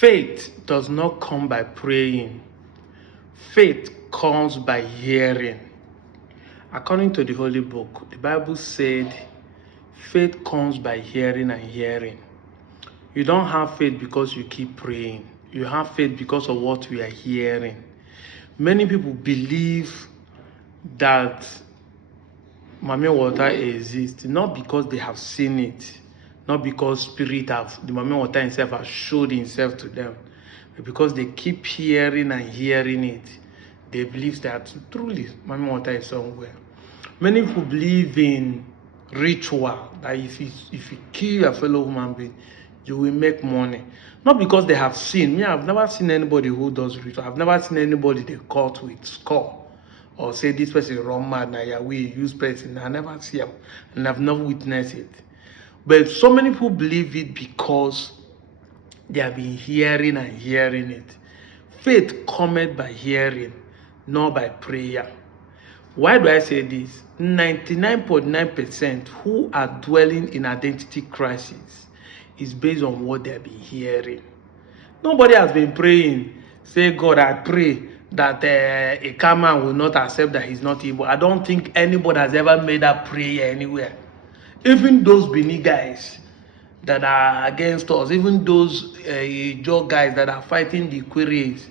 Faith does not come by praying. Faith comes by hearing. According to the Holy Book, the Bible said faith comes by hearing and hearing. You don't have faith because you keep praying. You have faith because of what we are hearing. Many people believe that Mame water exists, not because they have seen it, not because spirit the Mame water himself has showed himself to them, but because they keep hearing and hearing it. They believe that truly Mame water is somewhere. Many people believe in ritual, that if you kill a fellow human being, you will make money. Not because they have seen. Me, I've never seen anybody who does ritual. I've never seen anybody they caught with score or say this person run mad, now we use person. I never see them, and I've never witnessed it. But so many people believe it because they have been hearing and hearing it. Faith cometh by hearing, not by prayer. Why do I say this? 99.9% who are dwelling in identity crisis is based on what they have been hearing. Nobody has been praying, say, God, I pray that a Kama will not accept that he's not Igbo. I don't think anybody has ever made that prayer anywhere. Even those Bini guys that are against us, even those Joe guys that are fighting the Queries,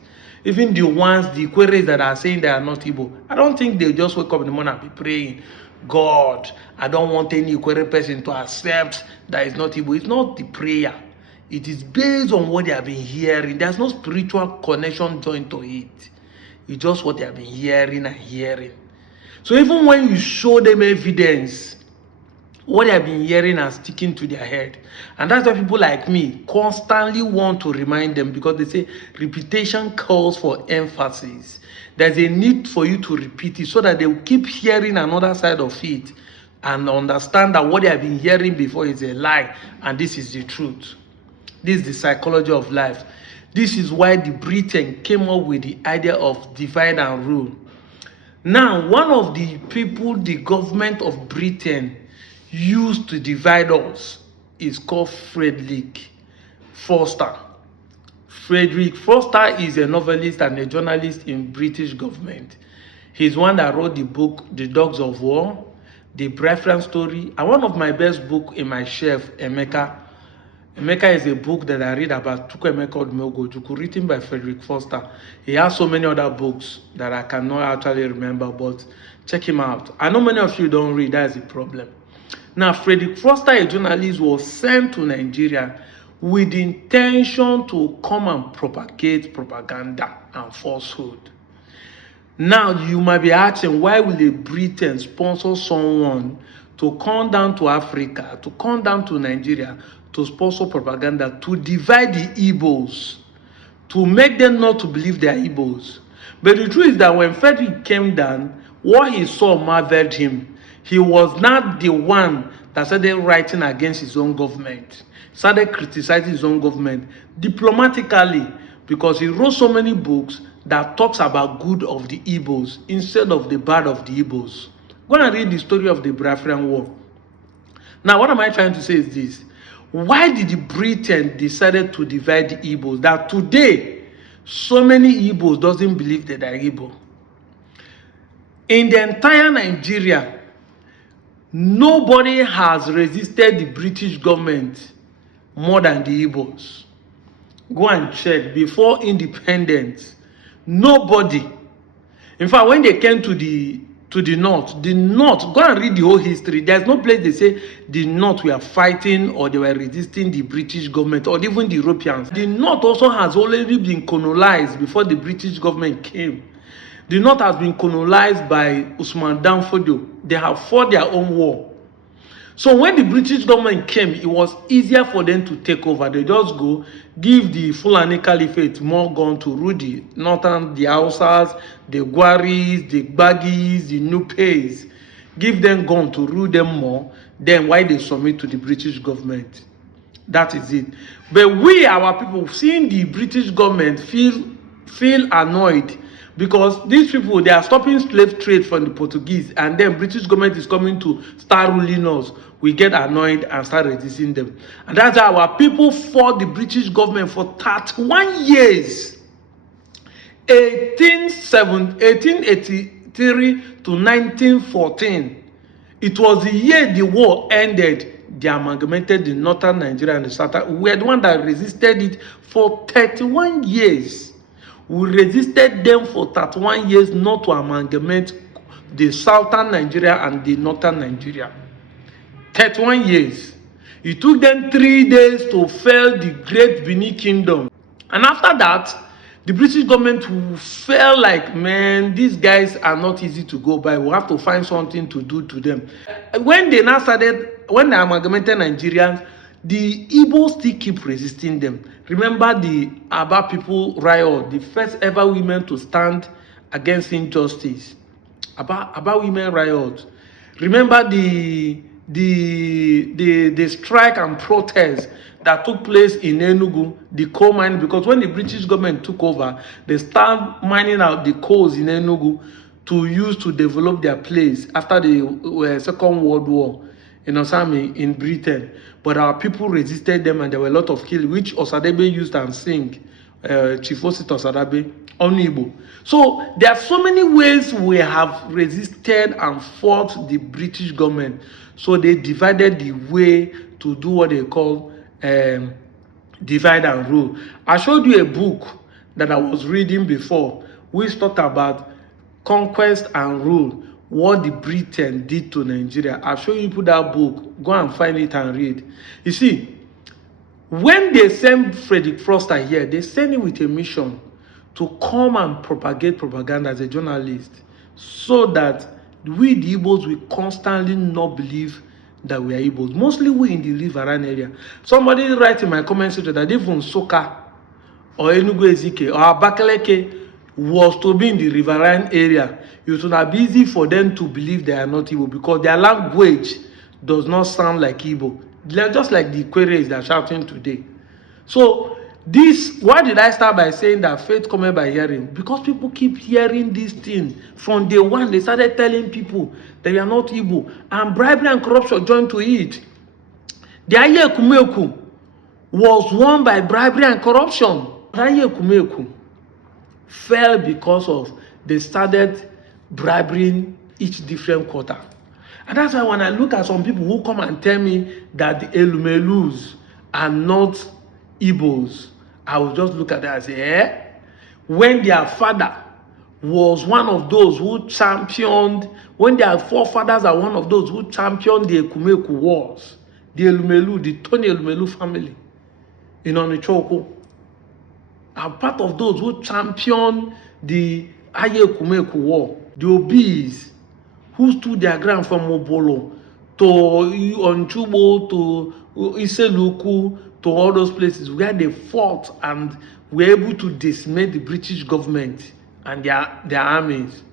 even the Queries that are saying they are not Igbo, I don't think they just wake up in the morning and be praying, God, I don't want any Query person to accept that it's not Igbo. It's not the prayer. It is based on what they have been hearing. There's no spiritual connection joined to it. It's just what they have been hearing and hearing. So even when you show them evidence, what they have been hearing and sticking to their head. And that's why people like me constantly want to remind them, because they say repetition calls for emphasis. There's a need for you to repeat it so that they will keep hearing another side of it and understand that what they have been hearing before is a lie and this is the truth. This is the psychology of life. This is why the Britain came up with the idea of divide and rule. Now, one of the people the government of Britain used to divide us is called Frederick Forster. Frederick Forster is a novelist and a journalist in British government. He's one that wrote the book The Dogs of War, The Biafran Story, and one of my best books in my shelf, Emeka. Emeka is a book that I read about Chukwuemeka Odumegwu, written by Frederick Forster. He has so many other books that I cannot actually remember, but check him out. I know many of you don't read, that's the problem. Now, Frederick Forster, a journalist, was sent to Nigeria with the intention to come and propagate propaganda and falsehood. Now, you might be asking, why will a Britain sponsor someone to come down to Africa, to come down to Nigeria, to sponsor propaganda, to divide the Igbos, to make them not to believe they are Igbos? But the truth is that when Frederick came down, what he saw marveled him. He was not the one that started writing against his own government, started criticizing his own government diplomatically, because he wrote so many books that talks about good of the Igbos instead of the bad of the Igbos. Go and read the story of the Biafran War. Now, what am I trying to say is this. Why did Britain decided to divide the Igbos? That today, so many Igbos doesn't believe that they're Igbo. In the entire Nigeria, nobody has resisted the British government more than the Igbos. Go and check. Before independence, nobody. In fact, when they came to the north, go and read the whole history. There's no place they say the north were fighting or they were resisting the British government or even the Europeans. The north also has already been colonized before the British government came. The north has been colonized by Usman Dan Fodio. They have fought their own war. So when the British government came, it was easier for them to take over. They just go, give the Fulani Caliphate more gun to rule the northern, the Hausas, the Gwaris, the Bagis, the Nupes. Give them gun to rule them more. Then why they submit to the British government? That is it. But we, our people, seeing the British government feel annoyed because these people, they are stopping slave trade from the Portuguese, and then British government is coming to start ruling us. We get annoyed and start resisting them. And that's how our people fought the British government for 31 years. 1883 to 1914. It was the year the war ended. They amalgamated the northern Nigeria and the southern. We are the one that resisted it for 31 years. We resisted them for 31 years not to amalgamate the southern Nigeria and the northern Nigeria. 31 years. It took them 3 days to fell the great Benin Kingdom. And after that, the British government felt like, man, these guys are not easy to go by. We have to find something to do to them. When they now started, when they amalgamated Nigerians, the Igbo still keep resisting them. Remember the Aba people riot, the first ever women to stand against injustice. Aba women riot. Remember the strike and protest that took place in Enugu, the coal mining, because when the British government took over, they started mining out the coals in Enugu to use to develop their place after the Second World War, in Britain. But our people resisted them, and there were a lot of killing, which Osadebe used and sing, Chief Osit Osadabe, on Igbo. So there are so many ways we have resisted and fought the British government. So they divided the way to do what they call divide and rule. I showed you a book that I was reading before, which talked about conquest and rule, what the Britain did to Nigeria. I'll show you that book. Go and find it and read. You see, when they send Frederick Foster here, they send him with a mission to come and propagate propaganda as a journalist, so that we the Igbos will constantly not believe that we are Igbos. Mostly we in the Riverine area. Somebody write in my comment section that even Soka or Enugu Ezike or Abakaleke was to be in the Riverine area, it would not be easy for them to believe they are not Igbo, because their language does not sound like Igbo. They're just like the Queries that are shouting today. So this, why did I start by saying that faith comes by hearing? Because people keep hearing these things. From day one, they started telling people that you are not Igbo, and bribery and corruption joined to it. The Aye Kumeku was won by bribery and corruption. Aye Kumeku fell because of they started bribing each different quarter. And that's why when I look at some people who come and tell me that the Elumelus are not Igbos, I will just look at that and say, when their father was one of those who championed, when their forefathers are one of those who championed the Ekumeku wars, the Elumelu, the Tony Elumelu family in Onichoko, are part of those who championed the Aye Ekumeku war, the Obis, who stood their ground from Obolo to Onchubo to Iseluku, to all those places where they fought and were able to decimate the British government and their armies.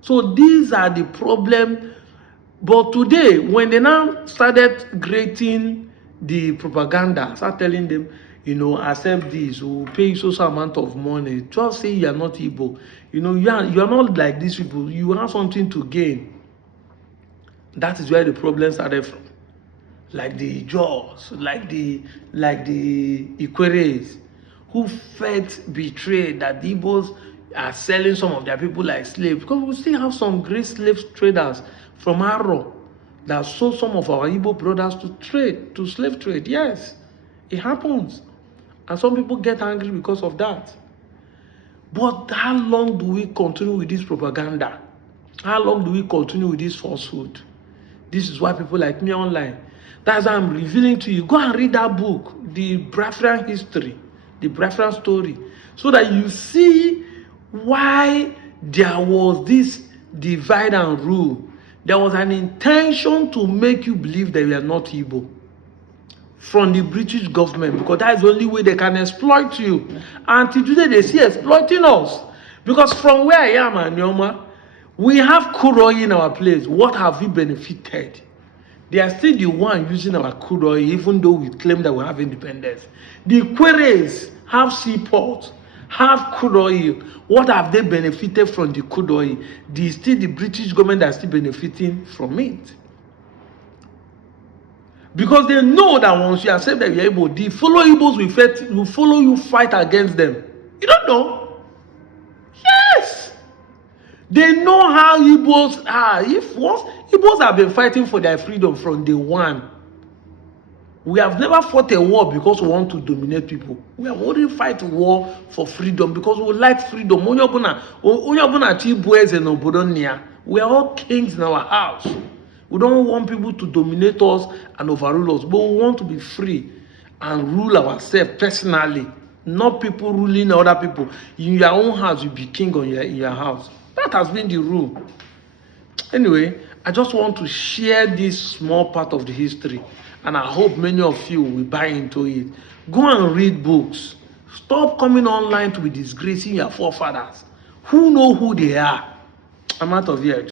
So these are the problem. But today, when they now started creating the propaganda, start telling them, accept this, we'll pay you so amount of money, just say you are not Igbo. You are not like these people. You have something to gain. That is where the problem started from. Like the Jaws, like the Ikweres, who felt betrayed that the Igbos are selling some of their people like slaves. Because we still have some great slave traders from Aro that sold some of our Igbo brothers to slave trade. Yes, it happens. And some people get angry because of that. But how long do we continue with this propaganda? How long do we continue with this falsehood? This is why people like me online. That's why I'm revealing to you. Go and read that book, the Biafran history, the Biafran story, so that you see why there was this divide and rule. There was an intention to make you believe that you are not Igbo from the British government, because that is the only way they can exploit you. Until today, they see exploiting us. Because from where I am, Anyoma, we have Kuroi in our place. What have we benefited? They are still the one using our crude oil, even though we claim that we have independence. The Queries have seaports, have crude oil. What have they benefited from the crude oil? Still the British government that is still benefiting from it. Because they know that once you accept that you're Igbo, the fellow Igbos will follow you fight against them. You don't know? Yes! They know how Igbos are. If once Igbos have been fighting for their freedom from day one, we have never fought a war because we want to dominate people. We have only fight war for freedom because we like freedom. We are all kings in our house. We don't want people to dominate us and overrule us, but we want to be free and rule ourselves personally, not people ruling other people. In your own house, you be king in your house. That has been the rule. Anyway, I just want to share this small part of the history, and I hope many of you will buy into it. Go and read books. Stop coming online to be disgracing your forefathers. Who know who they are? I'm out of here.